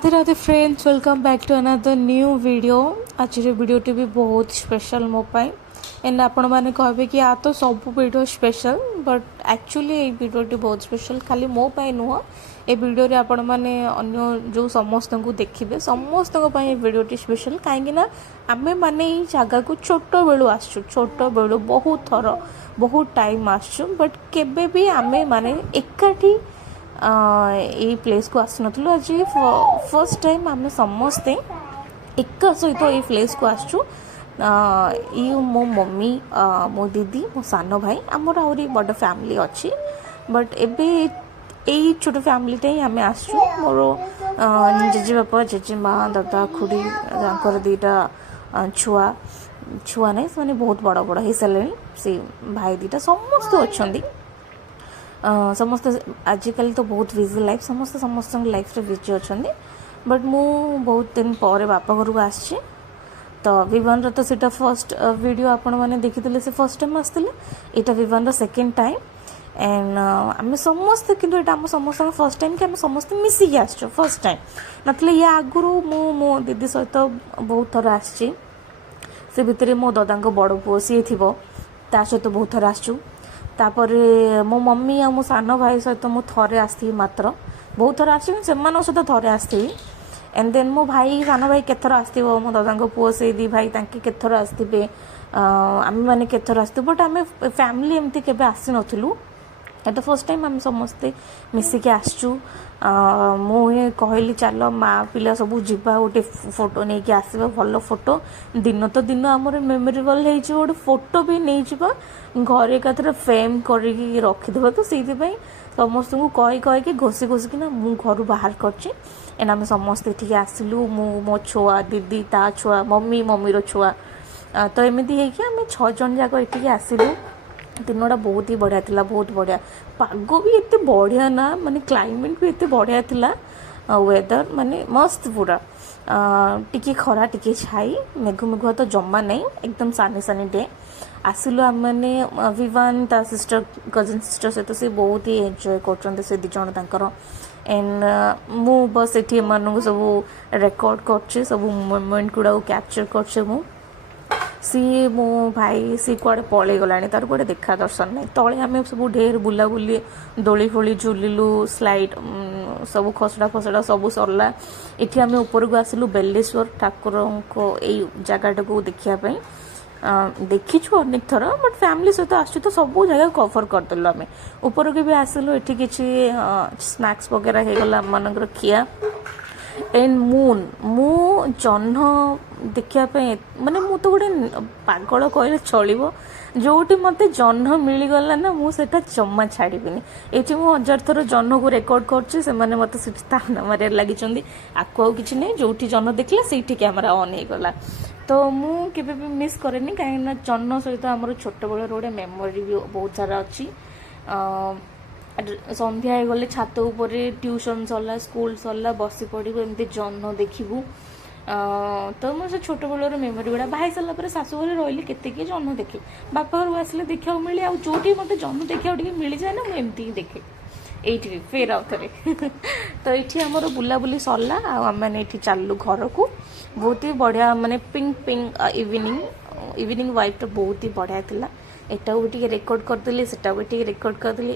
Radhe Radhe friends, welcome back to another new video. आज वीडियोटी भी बहुत स्पेशल मो पाई एंड आपण मैंने कहे कि आ तो सब वीडियो स्पेशल बट एक्चुअली ये वीडियोटी बहुत स्पेशल खाली मो पाई नुह। ए वीडियो रे आपण मैंने अन्य जो समस्त को देखिए समस्त वीडियोटी स्पेशल कहीं आमे मैंने ये जगह को छोट बेलू आसु छोट बेलू बहुत थर बहुत टाइम आसु बट केबे भी आमे माने एकाठी ये प्लेस को आसनु। आज फर्स्ट टाइम आम समस्ते एक सहित ये प्लेस को आसचु। ये मो मम्मी मो दीदी मो सान भाई आमर आहरी बड़ फैमिली अच्छी बट एबे यही छोट फैमिलीटे ही आम आसचु। मोर जेजे बापा जेजे माँ दादा खुड़ी तांकर दीटा छुआ छुआ नहीं से बहुत बड़ बड़ हो सारे से भाई दीटा समस्त अच्छा समस्त आजिकल तो बहुत बिजी लाइफ समस्त समस्त लाइफ रे बिजी अच्छा बट मु बहुत दिन पर बापा घर को आसी तो विवान तो सीटा फर्स्ट वीडियो आपण मैंने देखी से फर्स्ट टाइम आसते यहाँ विवान सेकेंड टाइम एंड आम समस्ते कि आम समस्त फर्स्ट टाइम कि आम समस्त मिसिकी आस फर्स्ट टाइम मतलब या आगु मो दीदी सहित बहुत थर आसी से भितर मो दादा बड़ पुओ सी थी ता सहित बहुत थर आसचु तापर मो मम्मी आ मो सान भाई सहित मु थरे आसती मात्र बहुत थर आस सहित थरे आसती एंड देन मो भाई सान भाई केथर आसो मो दादा पुओ से दी भाई तांके केथर आसते आम मैंने केथर आसतु बट आम फैमिली एमती केबे आसी नथिलु। एटा फर्स्ट टाइम आम समस्ते मिसिकी आसचु। मुझे कहली चल माँ पिला सब जीवा गोटे फोटो नहीं कि आसवा भल फोटो दिन तो दिन आमर मेमोरेबल हो गोटे फोटो भी नहीं जावा घरे एकाथर फ्रेम कर रखिदेव तो से समस्त को कही घोषी घोषिकिना मु घर बाहर करची एंड आम समस्ते ठीक आसलु मो छुआ दीदी ता छुआ मम्मी मम्मीर छुआ तो एमती आम 6 जन जाक ये आसलु। दिनटा बहुत ही बढ़िया थिला बहुत बढ़िया पाग भी एते बढ़िया ना माने क्लाइमेट भी एते बढ़िया थिला वेदर माने मस्त पूरा टिके खरा टिके छाई मेघ मेघ तो जमा नहीं एकदम सानी सानी डे आसिलु आम मैंने विवान ता सिस्टर कजन सिस्टर सहित से बहुत ही एंजॉय कर से दिज एंड मु बस ये सब रेकर्ड कर सब मोमेंट गुड़ा कैप्चर कर सी मो भाई सी कुआड़े पलि गलानी तार कुआड़े देखा दर्शन नहीं तले आम सब ढेर बुलाबुली दोली फोली झुलिलु स्लाइड सब खसड़ा फसड़ा सब सरला। ये आम ऊपर को आसिलु बेलेश्वर ठाकुर को यही जगटा को देखापी देखीछु अनेक थर बट फैमिली सहित आसु तो सब जगह कवर करदेलु आम ऊपर को भी आसिलु ये किसी स्नैक्स वगैरह हो गला आम मानकर खिया एंड मून मु जह्न देखापी माने मु तो गोटे पागल कहले चलो जोटी मत जह्न मिलगला ना मुझे जमा छाड़बीनी ये मुझे 1000 थर जह्न को रेकर्ड कर मत ताना मारे लगी आकु कि नहीं जो जह्न देखला से कैमेरा ऑन हो गला तो मुझे भी मिस करेनि कहीं जह्न सहित आम छोट बेलर गोटे मेमोरी भी बहुत सारा अच्छी। संध्या गले छात उपर ट्यूशन सरला स्कूल सरला बसी पड़ू एमती जह्न देखू तो मोर से छोट बेलर मेमोरी गुड़ा बाहर सारा पर शाशु घर रही के जह्न देखे बापा घर आसले देखा मिले आ जो मत जह्न देखा मिल जाए ना मुझे ही देखे ये फेर आउ थे तो ये आमर बुलाबुली सरला आम चलू घर को बहुत ही बढ़िया माने पिंक पिंक इवनिंग वाइफ तो बहुत ही बढ़िया था। एटा भी रेकर्ड करदेली सेटा भी रेकर्ड करदेली।